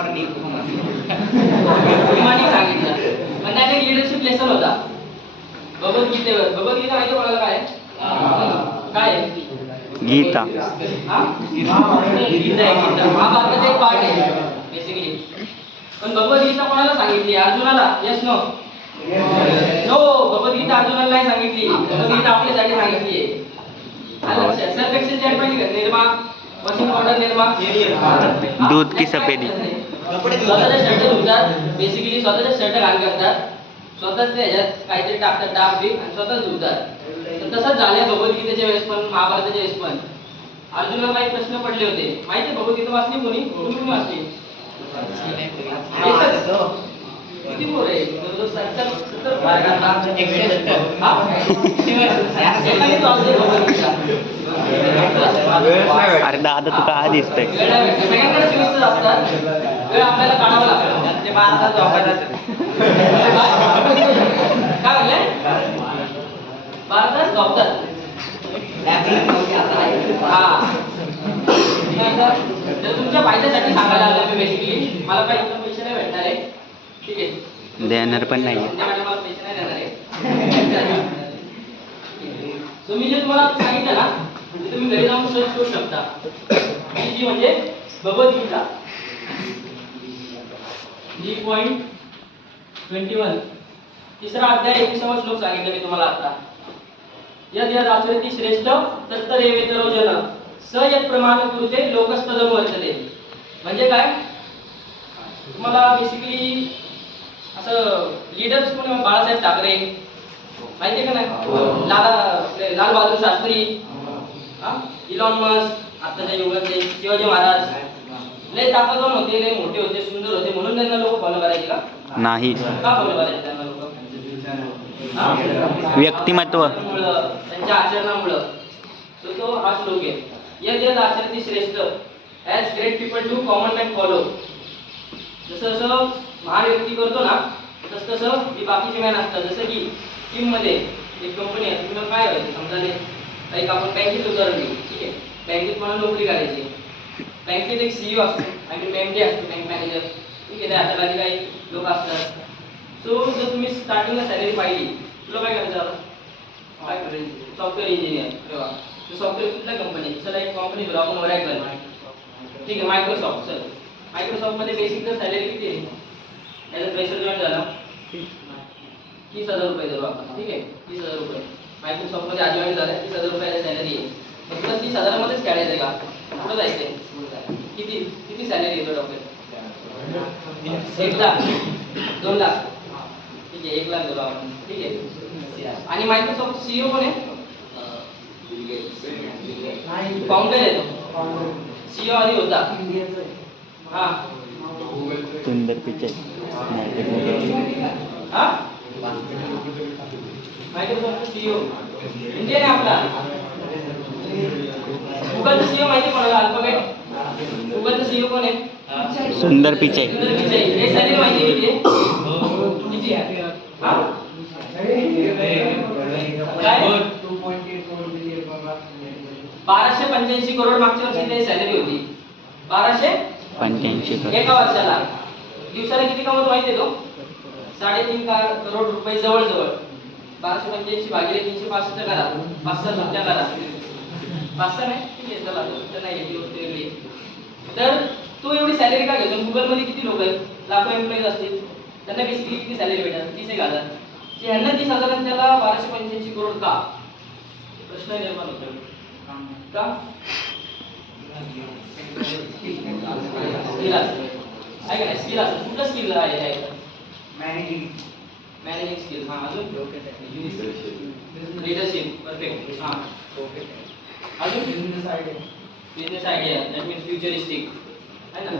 सांगितलं पण त्याने लीडरशिप लेसन होता भगवद्गीतेवर. भगवद्गीता माहिती कोणाला काय काय गीता. गीता महाभारताचा एक पार्ट आहे बेसिकली. पण भगवद्गीता कोणाला सांगितली? अर्जुनाला. Yes no? नो, भगवद्गीता अर्जुनाला नाही सांगितली. भगवद्गीता आपल्यासाठी सांगितली आहे. निर्मा, वॉशिंग पावडर निर्मा, दूध की सफेदी. स्वतःच्या शर्ट धुतात, बेसिकली स्वतःच्या शर्ट घाण करतात, स्वतःच त्याच्यात काहीतरी टाकतात डाग बीक आणि स्वतःच धुतात. तर तसंच झालंय भगवद्गीतेच्या वेळेस पण, महाभारताच्या वेळेस पण. अर्जुनाला काही प्रश्न पडले होते. माहिती भगवद्गीता वाचली कोणी? तुम्ही वाचली? किती पोर आहे? अरे दादा तू का दिसतंय? सगळ्यांकडे 24 तास असतात. वेळ आपल्याला काढावा लागतो. ते 12 तास झोपायला काय म्हणले? 12 तास झोपतात. तर तुमच्या फायद्यासाठी सांगायला आलो मी बेसिकली. मला काही पैसे नाही भेटणार आहे, ठीक आहे? देणार पण नाही. मला पैसे नाही देणार आहे. तुम्ही जे तुम्हाला सांगितलं ना, म्हणजे तुम्ही घरी जाऊन सर्च करू शकता. जी म्हणजे भगवद्गीता 3.21 तिसरा अध्याय 21वा श्लोक सांगितलं मी तुम्हाला आता. यद यद आचरति श्रेष्ठ तत्तदेवेतरो जन स यत् प्रमाण कुरुते लोकस्तदनु वर्तते. म्हणजे काय? तुम्हाला बेसिकली असं लीडर्स पण बाळासाहेब ठाकरे माहिती का नाही? लाल बहादूर शास्त्री, इलॉन मस्क, आताच्या युगातले शिवाजी महाराज. लय ताकदवान होते, लय मोठे होते, सुंदर होते, म्हणून त्यांना लोक फॉलो करायचे का? नाही. का फॉलो करायचे त्यांना लोक? व्यक्तिमत्व, त्यांच्या आचरणामुळं. तो हा श्लोक आहे. यद यद आचरति श्रेष्ठ as great people to common man follow. जसं जसं महान व्यक्ती करतो ना, तसं तसं ही बाकीचे मॅन असतात. जसं की टीम मध्ये एक कंपनी आहे, तुम्हाला काय व्हायचं समजा एक आपण बँकेत उदाहरण घेऊ, ठीक आहे? बँकेत मला नोकरी करायची. बँकेत एक सीईओ असतो आणि एमडी असतो, बँक मॅनेजर, ठीक आहे? त्या हाताखाली काही लोक असतात. सो जर तुम्ही स्टार्टिंगला सॅलरी पाहिली, तुला काय करायचं? काय करायचं? Software engineer. सॉफ्टवेअर कुठल्या कंपनी? चला एक कंपनी घेऊ आपण, ओरॅकल, ठीक आहे? मायक्रोसॉफ्ट. सर मायक्रोसॉफ्ट मध्ये बेसिक तर सॅलरी किती आहे? ॲज अ फ्रेशर जॉईन झाला 30,000 रुपये देऊ आपण, ठीक आहे? 30,000 रुपये मायक्रोसॉफ्ट मध्ये आज जॉईन झाला, 30,000 रुपयाला सॅलरी आहे. मग तुला 30,000 मध्येच खेळायचं का? कुठं जायचंय? किती किती सॅलरी येतो डॉक्टर? 1 लाख, 2 लाख, ठीक आहे? 1 लाख देऊ आपण, ठीक आहे? आणि मायक्रोसॉफ्ट सीईओ कोण आहे? फाउंडर आहे तो. सीईओ आधी होता. हा, सुंदर पिक्चर. मायक्रोसॉफ्ट सीईओ इंडियन आहे आपला. गुगलचा सीईओ माहिती कोणाला? अल्फाबेट. गुगलचा सीईओ कोण आहे? सुंदर पिचाई. सुंदर पिचाई. हे सॅलरी माहिती किती आहे? किती आहे? हा, 1285 करोड मागच्या वर्षी त्याची सॅलरी होती. 1285 एका वर्षाला. दिवसाला किती कमवतो माहिती आहे तो? 3.5 करोड रुपये जवळजवळ. 1285 भागिले 365 करा, 5 सुट्ट्या करा. 5 नाही, ठीक आहे? चला सुट्ट्या नाही, ही गोष्ट वेगळी. तर तो एवढी सॅलरी का घेतो? गुगलमध्ये किती लोक आहेत? लाखो एम्प्लॉईज असतील. त्यांना बेसिकली किती सॅलरी भेटतात? 30,000. ह्यांना 30,000 आणि त्याला 1285 करोड का? प्रश्न निर्माण होतो का? स्किल असतं, आहे का नाही? स्किल असतं. कुठलं स्किल आहे? Managing skill. हां, अजून लीडरशिप. परफेक्ट. हां, अजून business idea, that means futuristic, आहे ना?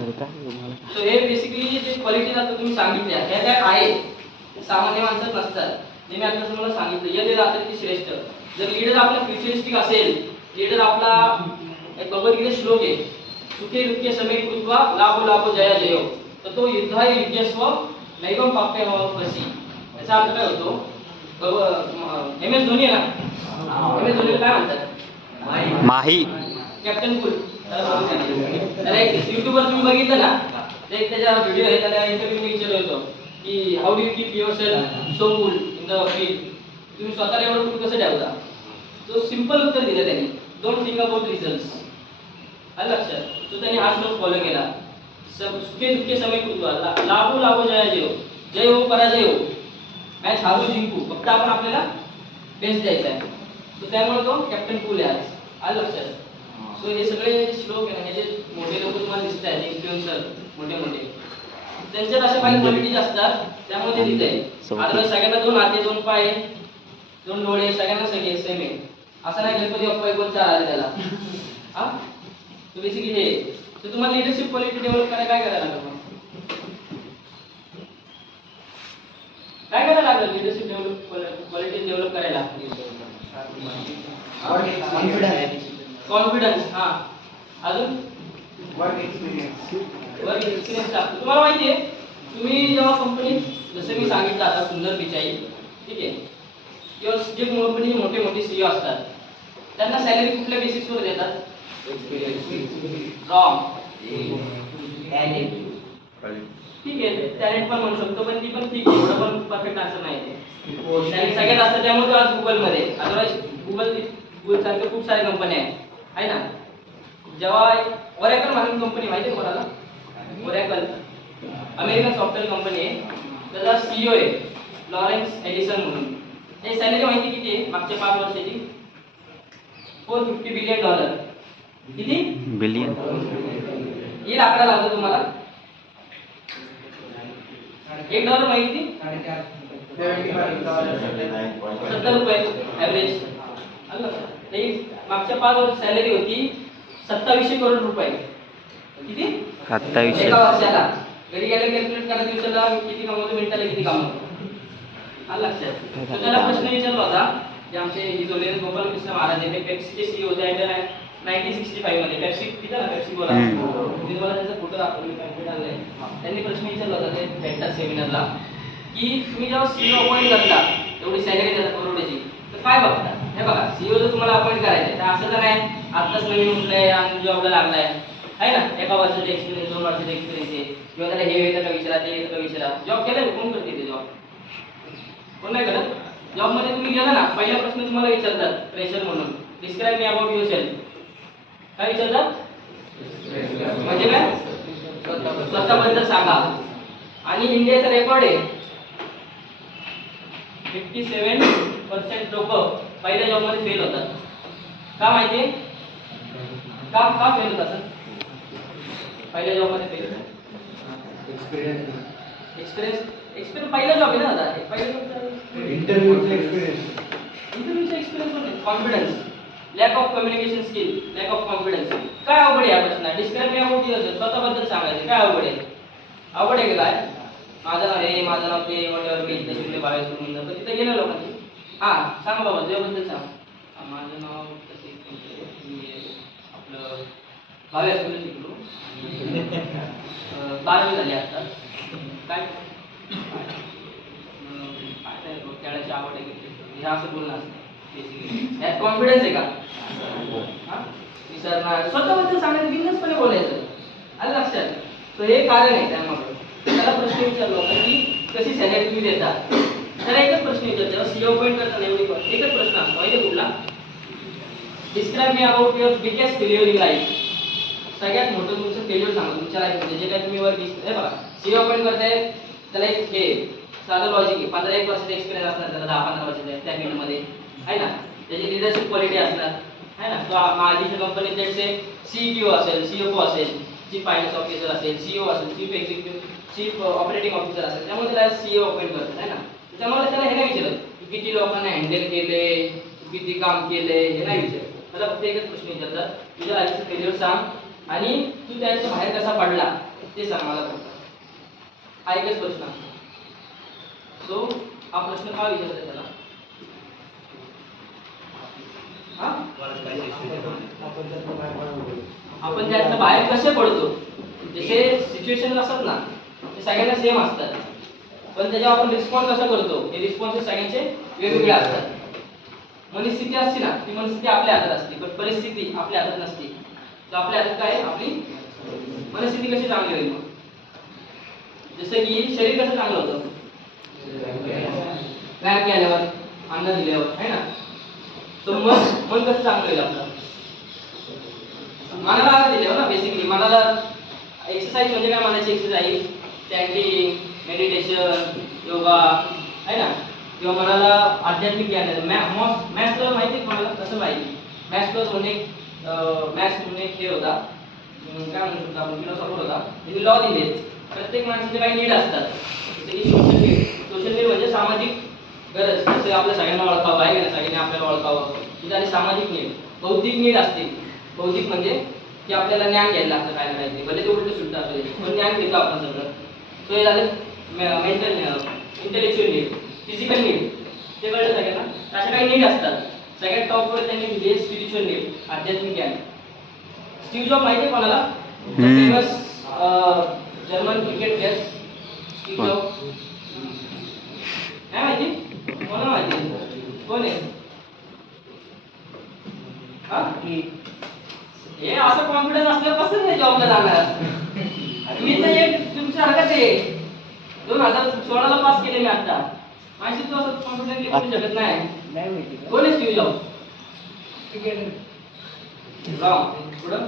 सो हे बेसिकली जे क्वालिटीज आता तुम्ही सांगितल्या, ह्या काय आहे सामान्य माणसात नसतात. जे मी आता तुम्हाला सांगितलं, यद यद आचरति श्रेष्ठ. जर लीडर आपला फ्युचरिस्टिक असेल, लीडर आपला एक भगवद्गीता श्लोक आहे, सुखे दुःखे समे कृत्वा लाभो लाभो जया जयो, तर तो युद्धाय युद्धस्व नैवम पाप्यमवसी. याचा अर्थ काय होतो? MS धोनी आहे ना, MS धोनीला काय म्हणतात? माही. Captain cool. त्याला एक युट्यूबवर तुम्ही बघितलं ना, ते त्याचा व्हिडिओ आहे, त्याला इंटरव्ह्यू मी विचारलं होतं की how do you keep your self so cool in the field, तुम्ही स्वतःला एवढं कूल कसं ठेवता. तो सिंपल उत्तर दिलं त्यांनी, डोंट थिंक अबाउट रिझल्ट्स. आलं लक्षात. तो त्यांनी हा श्लोक फॉलो केला. सुखे दुःखे समय कुतवा, लाभो लाभो जया जेव, जय हो पराजय हो, मॅच हारू जिंकू, फक्त आपण आपल्याला बेस्ट द्यायचा आहे. तो त्यामुळे तो कॅप्टन कूल आहे आज. आलं लक्षात. सो हे सगळे श्लोक आहे ना, हे जे मोठे लोक तुम्हाला दिसत आहेत इन्फ्लुएन्सर मोठे मोठे, त्यांच्यात अशा काही क्वालिटीज असतात त्यामुळे ते तिथे आहे. अदरवाईज सगळ्यांना 2 हाते 2 पाय 2 डोळे सगळ्यांना सगळे सेम आहे. असं नाही गणपती बाप्पा 1 4 आले त्याला. हा, तो बेसिकली हे. तर तुम्हाला लिडरशिप क्वालिटी डेव्हलप करायला काय करायला लागलं? काय करायला लागलं लिडरशिप क्वालिटी डेव्हलप करायला? कॉन्फिडन्स. हा, अजून वर्क एक्सपिरियन्स लागतो. तुम्हाला माहिती आहे, तुम्ही जेव्हा कंपनीत, जसं मी सांगितलं आता सुंदर पिचाई, ठीक आहे, किंवा जे कंपनी मोठे मोठे सीईओ असतात त्यांना सॅलरी कुठल्या बेसिसवर देतात? रॉंग. ठीक आहे, टॅलेंट पण म्हणू शकतो, पण ती पण ठीक आहे, एवढं पण परफेक्ट आन्सर नाही ते. टॅलेंट सगळ्यात असतं त्यामुळे तो आज गुगलमध्ये. अदरवाईज गुगल सारख्या खूप साऱ्या कंपन्या आहे ना. जेव्हा ओरॅकल म्हणून कंपनी माहिती आहे कोणाला? ओरॅकल अमेरिकन सॉफ्टवेअर कंपनी आहे, त्याचा सीईओ आहे लॉरेन्स एडिसन म्हणून. त्याची सॅलरी माहिती किती आहे मागच्या 5 वर्षाची? $450 बिलियन. किती बिलियन? येईल आकडा लावतो तुम्हाला. $1 माहिती किती? $70 ॲव्हरेज. मागच्या 5 वर्ष सॅलरी होती 2700 करोड रुपये. किती? 2700. एका वर्षाला. घरी गेले कॅल्क्युलेट करा, दिवसाला किती कमवतो, मिनिटाला किती कमवतो. आलं लक्षात. तर त्याला प्रश्न विचारला होता, जे आमचे हिजोलेन गोपालकृष्ण महाराज आहे, पेप्सीचे सीईओ होते 1965 मध्ये. पेप्सी तिथं ना, पेप्सी बोला, मी तुम्हाला त्यांचा फोटो दाखवतो, मी पॅम्पलेट आणलंय. त्यांनी प्रश्न विचारला होता ते भेटतात सेमिनारला, की तुम्ही जेव्हा सीईओ अपॉइंट करता, एवढी सॅलरी देतात करोडची, तर काय बघता? हे बघा, सीईओ जर तुम्हाला अपॉइंट करायचं तर असं तर नाही आत्ताच नवीन उठलंय आणि जॉबला लागलाय आहे ना, 1 वर्षाचा एक्सपिरियन्स 2 वर्षाचा एक्सपिरियन्स आहे, किंवा त्याला हे येतं का विचारा, ते येतं का विचारा. जॉब केलाय कोण करते ते जॉब? कोण नाही करत. जॉबमध्ये तुम्ही गेला ना, पहिला प्रश्न तुम्हाला विचारतात फ्रेशर म्हणून, describe me about your self. काय विचारतात? म्हणजे काय? स्वतःबद्दल सांगा. आणि इंडियाचा रेकॉर्ड आहे 57% लोक पहिल्या जॉबमध्ये फेल होतात. का माहिती आहे? का फेल होतात सर पहिल्या जॉबमध्ये फेल होतात? एक्सपिरियन्स पहिला जॉब आहे ना दादा, पहिला इंटरव्ह्यूचा एक्सपिरियन्स होते. Confidence, lack of communication skill, lack of confidence. काय अवघड आहे या प्रश्न? Describe me about your self, स्वतःबद्दल सांगायचं. काय अवघड आहे? अवघड आहे का काय? माझं नाव हे, माझं नाव ते, वॉटेवर मी इथं शिकले 22 म्हणून. पण तिथे गेलं लोकांनी, हां सांग बाबा तुझ्याबद्दल सांग. माझं नाव तसे आपलं 22 म्हणून शिकलो, 12वी झाली आता. काय खेळाची आवड आहे, हे असं बोलणं असतं. यात कॉन्फिडन्स आहे का? विसरणार, स्वतःबद्दल सांगायचं, बिनधास्तपणे बोलायचं. आलं लक्षात. तर हे कारण आहे त्यामुळे. त्याला प्रश्न विचारला होता की कशी सॅलरी तुम्ही देता. त्याला एकच प्रश्न विचारतो, जेव्हा सीईओ अपॉइंट करताना एकच प्रश्न असतो, माहिती कुठला? Describe me about your biggest failure in life. सगळ्यात मोठं तुमचं फेल्युअर सांगा तुमच्या लाईफमध्ये, जे काय तुम्ही वर हे बघा, सीईओ अपॉइंट करताय, त्याला एक हे साधं लॉजिक आहे, 15-1 वर्षाचा एक्सपिरियन्स असणार त्याला, 10-15 वर्षाचा त्या फील्डमध्ये आहे ना, त्याची लिडरशिप क्वालिटी असणार आहे ना. तो आधीच्या कंपनीत त्याचे सीईओ असेल, सीएफओ असेल, चीफ फायनान्स ऑफिसर असेल, सीईओ असेल, चीफ ऑपरेटिंग ऑफिसर असेल, त्यामुळे त्याला सीईओ अपॉइंट करतात आहे ना. त्यामुळे त्याला हे नाही विचारत किती लोकांना हँडल केले, किती काम केले, हे नाही विचारत. त्याला फक्त एकच प्रश्न विचारतात, तुझ्या लाईफचं फेल्युअर सांग आणि तू त्याच्या बाहेर कसा पडला ते सांग मला फक्त. हा एकच प्रश्न असतो. सो हा प्रश्न का विचारतात त्याला? आपण त्यातनं बाहेर कसे पडतो, जसे सिच्युएशन असतात ना ते सगळ्यांना सेम असतात, पण त्याच्यावर आपण रिस्पॉन्स कसा करतो हे रिस्पॉन्सेस सगळ्यांचे वेगवेगळे असतात. मनस्थिती असते ना, ती मनस्थिती आपल्या हातात असते, पण परिस्थिती आपल्या हातात नसते. तर आपल्या हातात काय? आपली मनस्थिती कशी चांगली होईल? जसं की शरीर कसं चांगलं होतं, व्यायाम केल्यावर, अन्न दिल्यावर, आहे ना. तर मन कसं चांगलं होईल आपलं, मनाला आहार दिल्यावर ना. बेसिकली मनाला एक्सरसाइज म्हणजे काय, मनाची एक्सरसाइज, स्टँडिंग, मेडिटेशन, योगा, आहे ना. किंवा मनाला आध्यात्मिक ज्ञान आहे. मॅथ्स माहिती आहे कोणाला, कसं माहिती. मॅथ्स म्हणजे मॅथ्स म्हणजे खेळ होता, काय म्हणू शकतो आपण, फिलॉसॉफर होता. म्हणजे लॉ दिले, प्रत्येक माणसाचे काही नीड असतात. जसे की सोशल नीड म्हणजे सामाजिक गरज, जसे आपल्या सगळ्यांना ओळखावं आहे ना, सगळ्यांनी आपल्याला ओळखावं. म्हणजे आणि सामाजिक नीड, बौद्धिक नीड असते. बौद्धिक म्हणजे की आपल्याला ज्ञान घ्यायला लागतं काय करायचं, भले ते उलट सुद्धा असेल पण ज्ञान घेतो आपण सगळं. सो हे झालं mental, intellectual need. Physical need ते कळलं सगळ्यांना. अशा काही नीड असतात. सगळ्यात टॉपवर त्यांनी दिली स्पिरिच्युअल नीड, आध्यात्मिक ज्ञान. स्टीव्ह जॉब माहिती आहे कोणाला, famous German cricket player Steve job. काय माहिती, कोणाला माहिती, कोण आहे हा. हे असं कॉन्फिडन्स असल्यापासून नाही जॉबला जाणार. मी तर एक तुमच्या हरकत आहे, 2016 ला पास केले मी आता. माझी तो असं कॉन्फिडन्सली बोलू शकत नाही. कोण आहे स्टीव्ह जॉब, पुढं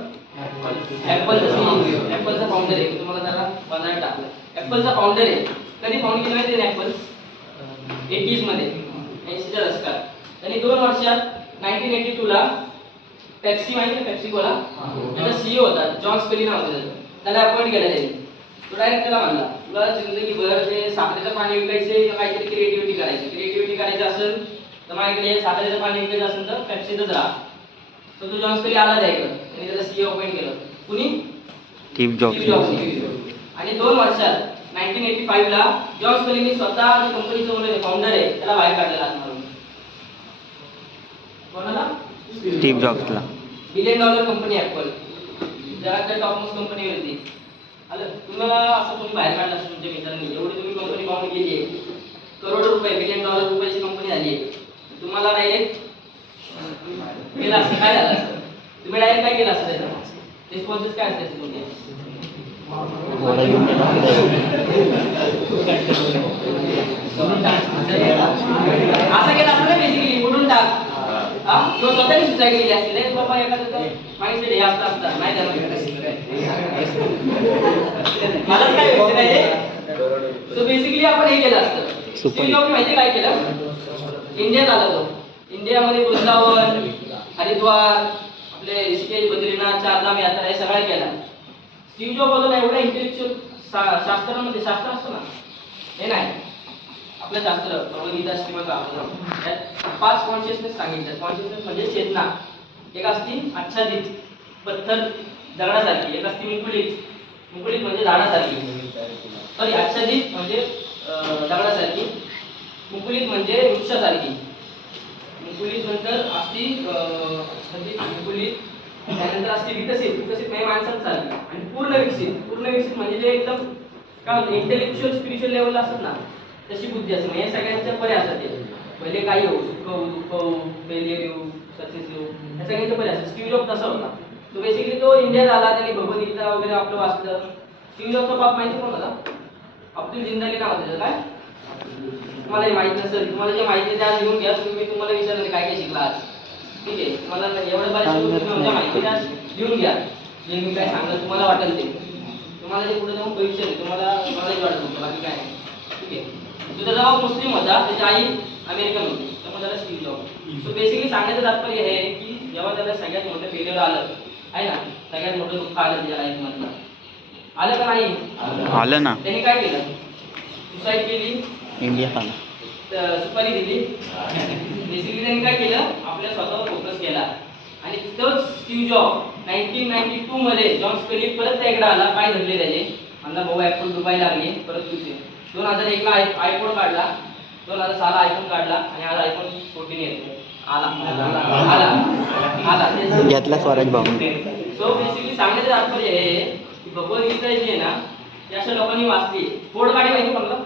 ऍपलचा फाउंडर आहे. तुम्हाला जरा बाजारात टाकलं. ऍपलचा फाउंडर आहे. कधी फाउंड केलं माहिती आहे ऍपल, 80s मध्ये, 80च्या दशकात. त्यांनी 2 वर्षात 1982 ला पेप्सी, माहिती आहे पेप्सी कोला, त्याचा सीईओ होता, जॉन स्पेली नाव होतं त्याचं. त्याला अपॉइंट केलं त्यांनी. तो डायरेक्ट त्याला म्हणला, तुला जिंदगीभर ते साखरेचं पाणी विकायचे का काहीतरी क्रिएटिव्हिटी करायची. क्रिएटिव्हिटी करायची असेल तर माझ्याकडे साखरेचं पाणी विकायचं असेल तर पेप्सीतच राहा. तर तो जॉन स्पेली आला द्यायला, त्यांनी त्याला सीईओ अपॉइंट केलं. कुणी, स्टीव्ह जॉब्स. आणि 2 वर्षात 1985 ला जॉन स्पेलीनी स्वतः कंपनीचं ओनर फाउंडर आहे त्याला बाहेर काढलेला आतमधून. कोणाला, स्टीव्ह जॉब्सला. $1 बिलियन कंपनी ऍपल, जगातल्या टॉप मोस्ट कंपनी होती. आलं तुम्हाला असं कोणी बाहेर काढलं असं तुमच्या मित्रांनी, एवढी तुम्ही कंपनी फाउंड केली आहे, करोड रुपये, $1 बिलियन रुपयाची कंपनी झाली आहे. तुम्हाला डायरेक्ट केलं असं काय झालं असं, तुम्ही डायरेक्ट काय केलं असं, त्याचं रिस्पॉन्सेस काय असतात तुमचे. असं केलं असं नाही, बेसिकली उडून टाक. किंवा स्वतःही सुसाईड केली असते बाबा, एखादं माइंडसेट हे असतं असतं नाही त्याला मला काय भेटतं नाही. सो बेसिकली आपण हे केलं असतं. स्टीव्ह जॉबने माहिती काय केलं, इंडियात आला तो. इंडियामध्ये वृंदावन, हरिद्वार, आपले ऋषिकेश, बद्रीनाथ, चारधाम यात्रा हे सगळं केला. स्टीव्ह जॉब बोलला एवढा इंटेलेक्च्युअल शास्त्रामध्ये, शास्त्र असतो ना हे नाही आपलं शास्त्र, भगवद्गीता, श्रीमद भागवत, यात 5 कॉन्शियसनेस सांगितलं. कॉन्शियसनेस म्हणजे चेतना. एक असती आच्छादित, पत्थर दगडासारखी. एक असती मुकुलित, मुकुलित म्हणजे झाडासारखी. सॉरी, आच्छादित म्हणजे दगडासारखी, मुकुलित म्हणजे वृक्षासारखी. मुकुलित नंतर असती मुकुलित, त्यानंतर असते विकसित. विकसित म्हणजे माणसांसारखी. आणि पूर्ण विकसित. पूर्ण विकसित म्हणजे जे एकदम काय म्हणतो इंटेलेक्च्युअल स्पिरिच्युअल लेवलला असतात ना तशी बुद्धी असते. म्हणजे सगळ्यांच्या परे असतात ते. पहिले काही होऊ, सुख होऊ, दुःख होऊ, फेलियर येऊ, सक्सेस येऊ, या सगळ्यांच्या परे असतात. स्टीव्ह जॉब तसा होता. तो बेसिकली तो इंडियात आला, त्याने भगवद्गीता वगैरे आपलं वाचलं. स्टीव्ह जॉबचा बाप माहिती कोण होता, अब्दुल जिंदाली नाव होतं काय. तुम्हाला हे माहित नसेल, तुम्हाला जे माहिती आहे त्या लिहून घ्या. तुम्ही तुम्हाला विचारलं काय काय शिकला आज, ठीक आहे. तुम्हाला एवढ्या बऱ्याचशा गोष्टी तुमच्या माहिती त्या लिहून घ्या. जे मी काय सांगलं तुम्हाला वाटेल ते, तुम्हाला जे पुढे जाऊन भविष्य आहे तुम्हाला नॉलेज वाटेल तुमचं, बाकी काय नाही, ठीक आहे. तो त्याचा बाप मुस्लिम होता, त्याची आई अमेरिकन होती, त्यामुळे त्याला स्टीव्ह जॉब. सो बेसिकली सांगायचं तात्पर्य हे आहे की जेव्हा त्याला सगळ्यात मोठं फेल्युअर आलं आहे ना, सगळ्यात मोठं दुःख आलं त्याच्या लाईफमधलं, आलं का नाही आलं ना, त्याने काय केलं, सुसाईड केली, इंडियात आला, सुपारी दिली. बेसिकली त्यांनी काय केलं, आपल्या स्वतःवर फोकस केला. आणि तोच स्टीव्ह जॉब 1992 मध्ये जॉन स्पेली परत त्याकडे आला, पाय धरले त्याचे, म्हणला भाऊ ऍपल डुबायला लागली, परत तुझे 2001 ला आयफोन काढला, 2006 ला आयफोन काढला आणि आज आयफोन 14 येतो. आला घेतला स्वराज भाऊ. सो बेसिकली सांगण्याचं तात्पर्य हे की भगवद्गीता जी आहे ना ती अशा लोकांनी वाचली. फोड गाडी माहिती कोणाला,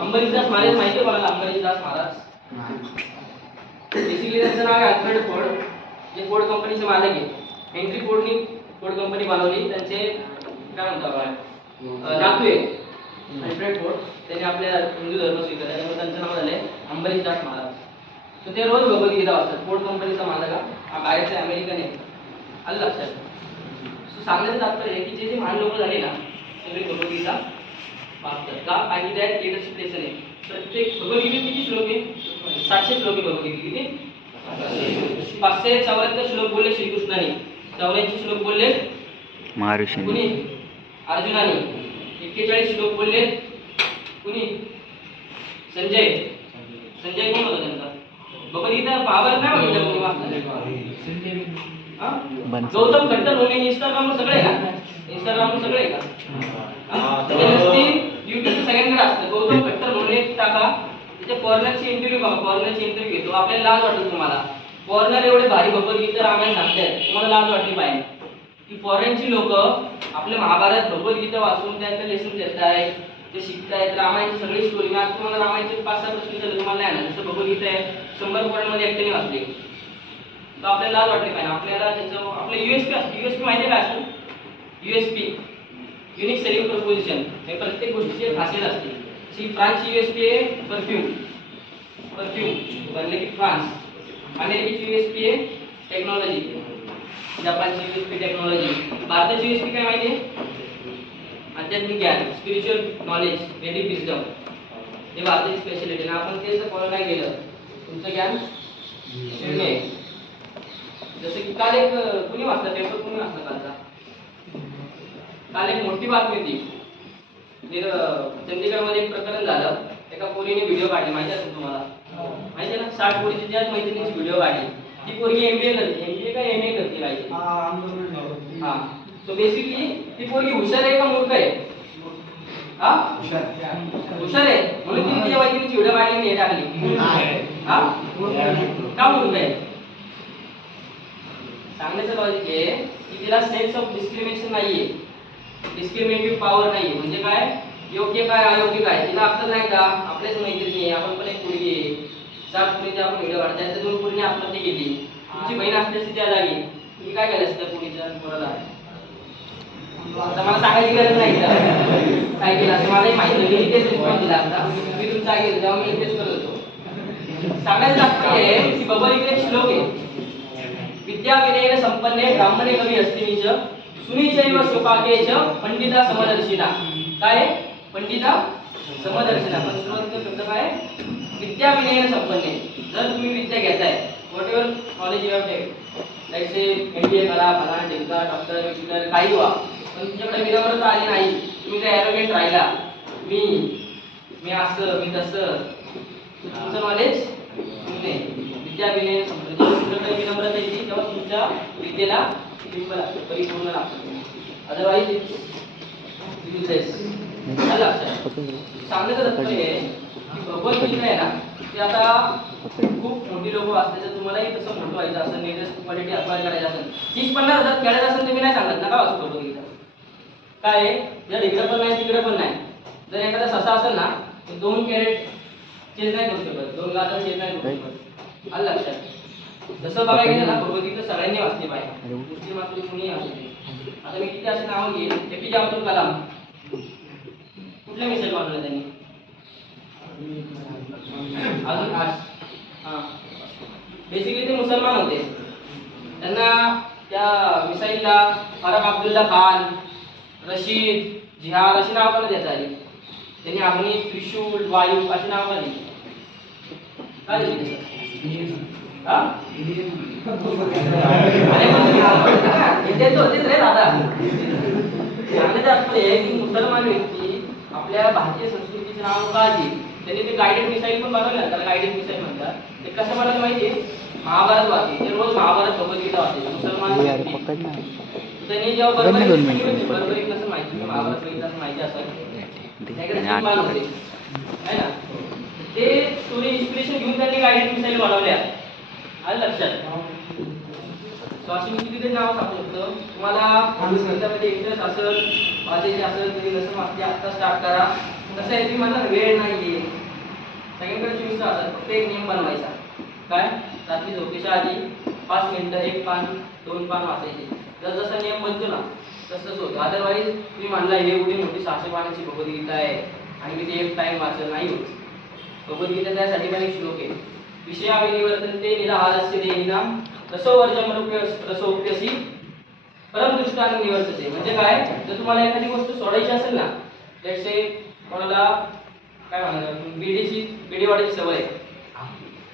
अंबरीशदास महाराज माहिती आहे कोणाला, अंबरीशदास महाराज. बेसिकली त्यांचं नाव आहे अल्फ्रेड फोर्ड, जे फोर्ड कंपनीचे मालक आहे. हेनरी फोर्डनी फोर्ड कंपनी बनवली. त्यांचे काय म्हणतो आपण नातू आहे अल्फ्रेड फोर्ड, त्यांनी आपल्या हिंदू धर्म स्वीकारला, त्यामुळे त्यांचं नाव झालंय अंबरीश दास महाराज. तर ते रोज भगवद्गीता वाचतात. फोर्ड कंपनीचा मालक हा बाहेरचा अमेरिकन आहे. आलं लक्षात. सो सांगण्याचं तात्पर्य आहे की जे जे महान लोक झाले ना सगळे भगवद्गीता वाचतात का, आणि त्यात लिडरशिप लेसन आहे. प्रत्येक भगवद्गीतेत किती श्लोक आहे? 700 श्लोक आहे भगवद्गीतेत. किती? 574 श्लोक बोलले श्रीकृष्णाने, 84 श्लोक बोलले महर्षी कुणी? अर्जुनाने. 41 श्लोक बोलले कुणी? संजय. संजय कोण होता त्यांचा? भगवद्गीता महाभारत नाही बघितलं कोणी वाचलं? गौतम खट्टर होणे इंस्टाग्रामवर सगळे आहे का? इंस्टाग्रामवर सगळे आहे का? युट्यूब सगळ्यांकडे असतं. गौतम खट्टर होणे टाका, तिथे फॉरेनरची इंटरव्ह्यू बघा. फॉरेनरची इंटरव्ह्यू घेतो. आपल्याला लाज वाटत तुम्हाला? फॉरेनर एवढे भारी भगवद्गीता रामायण सांगतात, तुम्हाला लाज वाटली पाहिजे की फॉरेनची लोक आपले महाभारत भगवद्गीता वाचून त्यातलं लेसन देत आहेत, ते शिकतायत. रामायणची सगळी स्टोरी, मी आज तुम्हाला रामायणचे 5-6 प्रश्न विचारले, तुम्हाला नाही आलं. जसं भगवद्गीता आहे 100 पॉईंटमध्ये एकट्याने वाचले, तर आपल्याला लाज वाटली पाहिजे. आपल्याला त्याचं आपलं युएसपी असतं. युएसपी माहिती काय असतं? USP unique selling preposition. हे प्रत्येक गोष्टीची खासियत असते. सी फ्रान्सची युएसपी आहे परफ्यूम. परफ्यूम बनले की फ्रान्स. अमेरिकेची युएसपी आहे टेक्नॉलॉजी. जपानची युएसपी टेक्नॉलॉजी. भारताची युएसपी काय माहिती आहे? आध्यात्मिक ज्ञान, स्पिरिच्युअल नॉलेज, वेदिक विजडम. हे भारताची स्पेशालिटी. आणि आपण ते जर फॉलो नाही केलं, तुमचं ज्ञान शून्य आहे. जसं की काल एक कुणी वाचला पेपर, कुणी वाचला कालचा? काल एक मोठी बातमी होती. चंदीगडमध्ये एक प्रकरण झालं. एका पोरीने व्हिडिओ काढले, माहिती असेल तुम्हाला? माहिती आहे ना? 60 पोरीची ज्यात मैत्रिणीची व्हिडिओ काढली. ती पोरगी एमबीए करते. एमबीए का एमए करते राहायची. हा. सो बेसिकली ती पोरगी हुशार आहे का मूर्ख आहे? हा, हुशार आहे म्हणून तिने तिच्या मैत्रिणीची व्हिडिओ काढली आणि हे टाकली. हा, का मूर्ख आहे? सांगण्याचं लॉजिक आहे की तिला सेन्स ऑफ डिस्क्रिमिनेशन नाहीये, डिस्क्रिमिनेटिव्ह पॉवर नाहीये. म्हणजे काय? योग्य काय अयोग्य काय तिला अक्कल नाही का? आपल्याच मैत्रिणी आहे, आपण पण एक मुलगी आहे. 7 मुलींची आपण व्हिडिओ काढताय, त्या 2 मुलींनी आत्महत्या केली. तुमची बहीण असते असती त्या जागी, तुम्ही काय केलं असतं? पुढीच्या पोराला आता मला सांगायची गरज नाही काय केलं असं मलाही माहिती नाही. मी तेच रिस्पॉन्स दिला असता. मी तुमचा ऐकलं जेव्हा मी इन्व्हेस्ट करत होतो. सांगायचं तात्पर्य आहे की भगवद्गीतेत एक श्लोक आहे, विद्या विनयेन संपन्ने ब्राह्मणे कवी अस्तिनीच सुनीचैव शोकाकेच पंडिता समदर्शिना. काय? पंडिता समदर्शिना. पण सुरुवातीचा शब्द काय? विद्या विनयेन संपन्ने. जर तुम्ही विद्या घेताय, whatever knowledge you have take, like say MBA करा, फलाना ढिमका, डॉक्टर, इंजिनियर, काही व्हा, पण तुमच्याकडे विनम्रता आली नाही, तुम्ही जर ॲरोगेंट राहिला, मी असं मी तसं, तुमचं नॉलेज शून्य. विद्या विनय संपन्न. तुमच्याकडे विनम्रता येते तेव्हा तुमच्या विद्येला बिंब लागतं, परिपूर्ण लागतं. Otherwise useless. लक्षात सांगण्याचं तात्पर्य आहे की भगवद्गीता आहे ना, ते आता खूप मोठी लोक असते. जर तुम्हालाही तसं मोठं व्हायचं असेल, लेटेस्ट क्वालिटी अक्वायर करायचं असेल, 30-50 हजार खेळायचं असेल, तुम्ही नाही सांगत नका वाचू भगवद्गीता. काय? जर इकडं पण नाही तिकडं पण नाही. जर एखादा ससा असेल ना, 2 कॅरेट चेंज नाही करू शकत, 2 गाजर चेंज नाही करू शकत. आलं लक्षात? तसं बघायला गेलं ना, भगवद्गीता सगळ्यांनी वाचली पाहिजे. मुस्लिम असले कुणीही असले. आता मी किती असे नाव घेईल. एपीजे अब्दुल कलाम कुठल्या मिसाईल मारलं त्यांनी? अजून हां, बेसिकली ते मुसलमान होते. त्यांना त्या मिसाईलला फारुख अब्दुल्ला खान, रशीद, जिहाद अशी नाव पण देता आली. त्यांनी अग्नी, त्रिशूल, वायू अशी नाव पण दिली. काय दिली? इंडियन होतेच रे दादा. सांगण्याचं तात्पर्य की मुसलमान व्यक्ती आपल्या भारतीय संस्कृतीचं नाव का घेईल? त्यांनी ते गायडेड मिसाईल पण बनवलं, त्याला गायडेड मिसाईल म्हणतात. ते कसं बनवलं माहिती आहे? महाभारत वाचले, ते रोज महाभारत भगवद्गीता वाचले मुसलमान व्यक्ती. त्यांनी जेव्हा बरोबर कसं माहिती महाभारत बघितलं असं माहिती असेल आहे ना, ते स्टोरी इन्स्पिरेशन घेऊन त्यांनी गायडेड मिसाईल बनवल्या. आलं लक्षात? सो अशी मी किती नाव सांगू शकतो. तुम्हाला त्यामध्ये इंटरेस्ट असेल, वाचायचे असेल, तुम्ही जसं वाचते आत्ता स्टार्ट करा. कसं आहे की मला वेळ नाही आहे, सगळ्यांकडे 24 तास असतात. फक्त एक नियम बनवायचा. काय? रात्री झोपेच्या आधी 5 मिनिटं 1 पान 2 पान वाचायचे. जर जसा नियम बनतो ना तसंच होतं. अदरवाईज तुम्ही म्हणला हे एवढी मोठी 600 पानाची भगवद्गीता आहे आणि मी ते एक टाइम वाचलं नाही होत. भगवद्गीता त्यासाठी पण एक श्लोक आहे. विषयाविनिवर्तन्ते निराहारस्य देहिनां रसोप्यसी परमदृष्टानं निवर्तते. म्हणजे काय, जर तुम्हाला एखादी गोष्ट सोडायची असेल ना, जसे कोणाला काय म्हणणार बिडी वाढायची सवय आहे,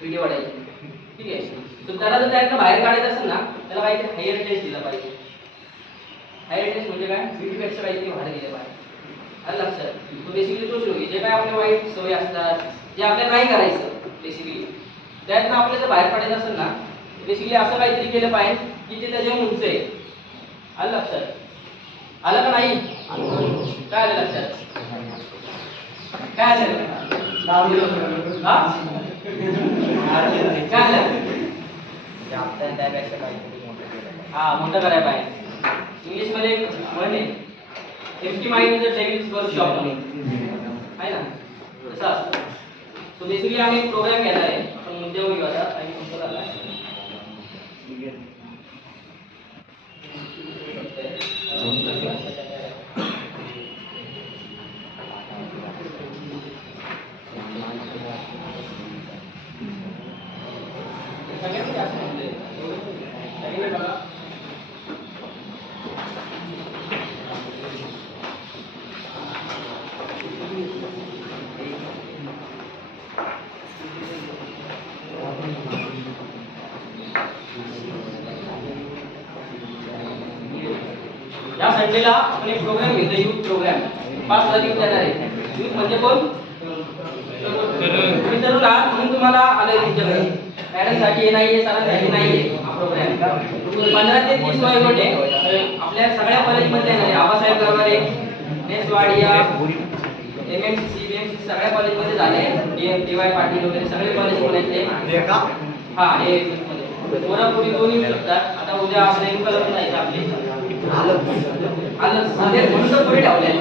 बिडी वाढायची, ठीक आहे, तर त्याला जर त्यातनं बाहेर काढायचं असेल ना, त्याला काहीतरी हायर टेस्ट दिला पाहिजे. हायर टेस्ट म्हणजे काय, बिडीपेक्षा काहीतरी भाडं दिलं पाहिजे. आलं लक्षात. तो बेसिकली तो श्लोक आहे. जे काय आपल्या वाईट सवय असतात, जे आपल्याला नाही करायचं बेसिकली, त्यातनं आपल्याला जर बाहेर काढायचं असेल ना, बेसिकली असं काहीतरी केलं पाहिजे की ते त्याच्या उंच आहे. आलं लक्षात. आलं का नाही? काय आलं लक्षात? काय आलं? हा? काय आलं? हा, मोठं करायला पाहिजे. इंग्लिशमध्ये एक म्हण आहे, empty mind is a devil's workshop आहे ना, तसं असतं. सो बेसिकली आम्ही एक प्रोग्राम घेणार आहे. आपण मुद्द्यावर घेऊ आता आणि तुमचं झाला सगळ्यांनी असं म्हणते सगळ्यांनी बघा. या संडेला आपण एक प्रोग्राम घेतला, युथ प्रोग्राम. 5 युथ येणार आहे. युथ म्हणजे कोण? तुम्ही तरुण आहात म्हणून तुम्हाला आलं तुमच्याकडे. मॅडमसाठी हे नाही आहे, सरांसाठी नाही आहे हा प्रोग्राम. 15 ते 30 वयोगट आहे. आपल्या सगळ्या कॉलेजमध्ये येणार आहे. आबासाहेब गरवारे, नेसवाडिया, MMCC, BMCC सगळ्या कॉलेजमध्ये झाले. DY पाटील वगैरे सगळे कॉलेज पुण्यातले. हा, हे कोरापुरी दोन्ही येऊ शकतात. आता उद्या आपल्या इंकलर जायचं आपली आलं सध्या म्हणून तर पुढे ठेवलंय.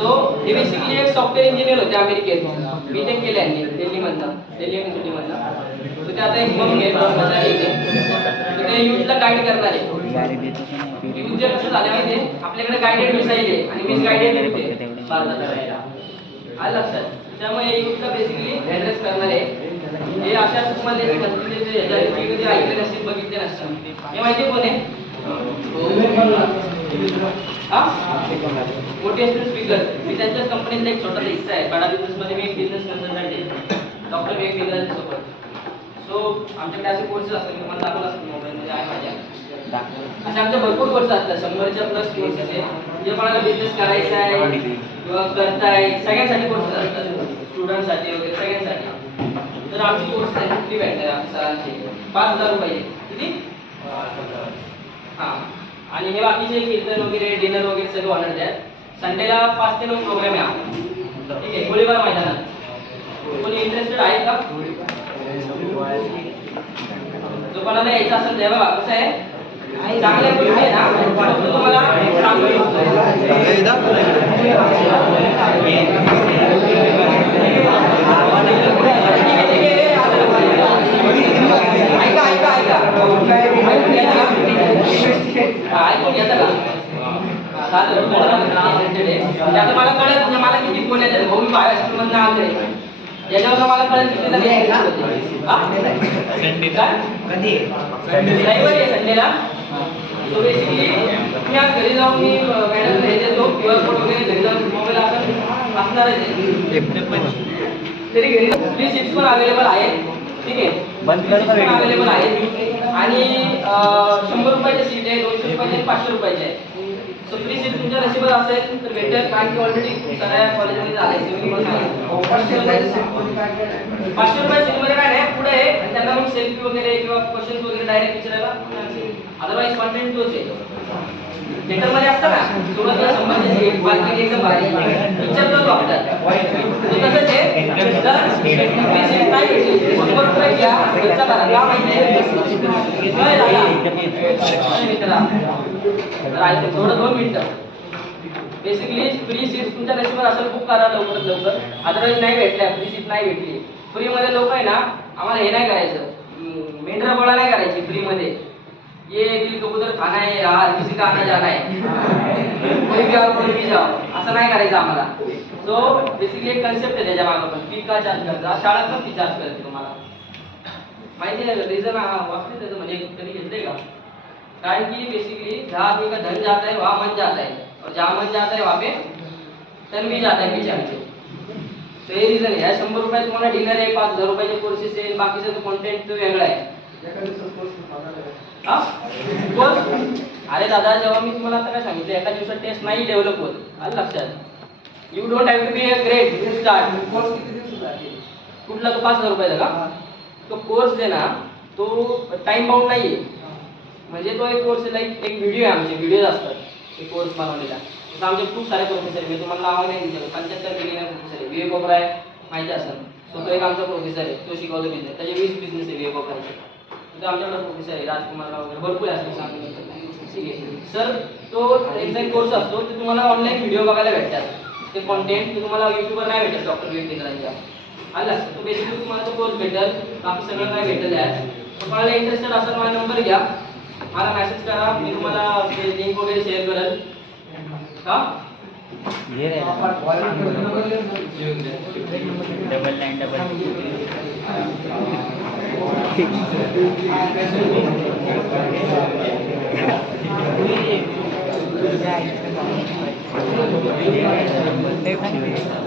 सो हे बेसिकली एक सॉफ्टवेअर इंजिनियर होते अमेरिकेत. बीटेक केले यांनी दिल्लीमधनं, दिल्ली युनिव्हर्सिटीमधनं. तर ते आता एक मग तर ते युथला गाईड करणार आहे. युथ जे कसं झालं माहिती आहे, आपल्याकडे गायडेड मिसाईल आहे आणि मिस गायडेड होते भारतात राहायला. आलं लक्षात. त्यामुळे युथला बेसिकली ॲड्रेस करणार आहे. हे अशा तुम्हाला कधी ऐकले नसतील, बघितले नसतील. हे माहिती कोण आहे? Motivational speaker. मी त्यांच्याच कंपनीतला एक छोटासा हिस्सा आहे. बडा बिझनेसमध्ये मी एक बिझनेस कन्सल्टंट आहे, डॉक्टर विवेक बिंद्राजी सोबत. सो आमच्याकडे असे कोर्सेस असतात, मी तुम्हाला दाखवलं असतं मोबाईलमध्ये आहे माझ्या. असे आमचे भरपूर कोर्स असतात, 100च्या प्लस कोर्सेस आहेत. जे कोणाला बिझनेस करायचा आहे किंवा करताय, सगळ्यांसाठी कोर्सेस असतात, स्टुडंटसाठी वगैरे सगळ्यांसाठी. तर आमची कोर्स आहे फ्री भेटणार आहे आमच्या सरांचे. 5,000 रुपये. किती? हां. आणि हे बाकीचे कीर्तन वगैरे, डिनर वगैरे सगळं ऑर्डर द्या. संडेला 5 ते 9 प्रोग्राम आहे आपला, ठीक आहे, गोळीबार मैदानात. कोणी इंटरेस्टेड आहे का? जो कोणाला यायचं असेल तेव्हा कसं आहे, चांगल्या गोष्टी आहे ना, तुम्हाला सांगू ऐकून घेता का? त्याचं मला कळत म्हणजे मला किती फोन येतात. भाऊ मी महाराष्ट्रमधनं आलोय, याच्यावर मला कळत किती रविवारी आहे संडेला. सो बेसिकली तुम्ही आज घरी जाऊन मी मॅडमला हे देतो, QR कोड वगैरे घरी जाऊन मोबाईल असणारच आहे. तरी घरी फ्री सीट्स पण अवेलेबल आहेत, ठीक आहे, अवेलेबल आहेत. आणि 100 रुपयाची सीट आहे, 200 रुपयाची आहे, 500 रुपयाची आहे. सो फ्री सीट तुमच्या नशिबात असेल तर भेटेल, कारण की ऑलरेडी सगळ्या कॉलेजमध्ये झाले. 500 रुपये सीटमध्ये काय नाही, पुढे आहे त्यांना मग सेल्फी वगैरे किंवा क्वेश्चन वगैरे डायरेक्ट विचारायला. अदरवाईज कॉन्टेंट तोच आहे. थिएटरमध्ये असतं ना सुरुवातीला संभाजी बालकनी एकदम भारी पिक्चर तो बघतात तो तसंच आहे जर आपली सीट नाही भेटली 100 रुपये घ्या खर्च करा का माहिती काय झाला मित्रा तर आहे थोडं 2 मिनिटं बेसिकली फ्री सीट तुमच्या नशिबात असेल बुक करा लवकरात लवकर अदरवाईज नाही भेटल्या फ्री सीट नाही भेटली फ्रीमध्ये लोक आहे ना आम्हाला हे नाही करायचं मेंढरा गोळा नाही करायची फ्रीमध्ये ये दिल कबूतर खाना है यार किसी का आना जाना है कोई भी आओ कोई भी जाओ असं नाही करायचं आम्हाला सो बेसिकली एक कन्सेप्ट आहे त्याच्या मागं पण फी का चार्ज करता शाळा पण फी चार्ज करते तुम्हाला माहिती आहे रिझन वाचले त्याचं म्हणजे कधी घेतलंय का कारण की बेसिकली जहाँ आदमी का धन जाता है वहाँ मन जाता है और जहाँ मन जाता है वहाँ पे तन भी जाता है पीछे आमचे तो हे रिझन आहे 100 रुपये तुम्हाला डिनर आहे 5000 रुपयाचे कोर्सेस आहे बाकीचं तो कॉन्टेंट तो वेगळा आहे कोर्स अरे दादा जेव्हा मी तुम्हाला आता काय सांगितलं एका दिवसात टेस्ट नाही डेव्हलप होत आलं लक्षात you don't have to be a great you start course किती दिवस जाते कुठला तो 5000 रुपयाचा का तो कोर्स आहे ना तो टाइम बाउंड नाही आहे म्हणजे तो एक कोर्स लाईक एक व्हिडिओ आहे आमचे व्हिडिओज असतात एक कोर्स बनवलेला तर आमचे खूप सारे प्रोफेसर मी तुम्हाला नाव नाही दिलं 75 बिलियन प्रोफेसर आहे विवेक ओबराय आहे माहिती असेल तो एक आमचा प्रोफेसर आहे तो शिकवतो बिझनेस त्याचे 20 बिझनेस आहे विवेक ओबरायचे तो आमच्याकडे प्रोफेसर आहे राजकुमार वगैरे भरपूर असते सांगतो ठीक आहे सर तो त्यांचा एक कोर्स असतो ते तुम्हाला ऑनलाईन व्हिडिओ बघायला भेटतात ते कॉन्टेंट ते तुम्हाला यूट्यूबवर नाही भेटत डॉक्टर विवेक केंद्रांच्या आलं तो बेसिकली तुम्हाला तो कोर्स भेटेल बाकी सगळं काय भेटेल आहे तुम्हाला इंटरेस्टेड असेल माझा नंबर घ्या मला मेसेज करा मी तुम्हाला ते लिंक वगैरे शेअर करेल का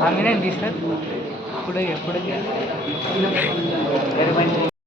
आम्ही नाही दिसत पुढे घ्या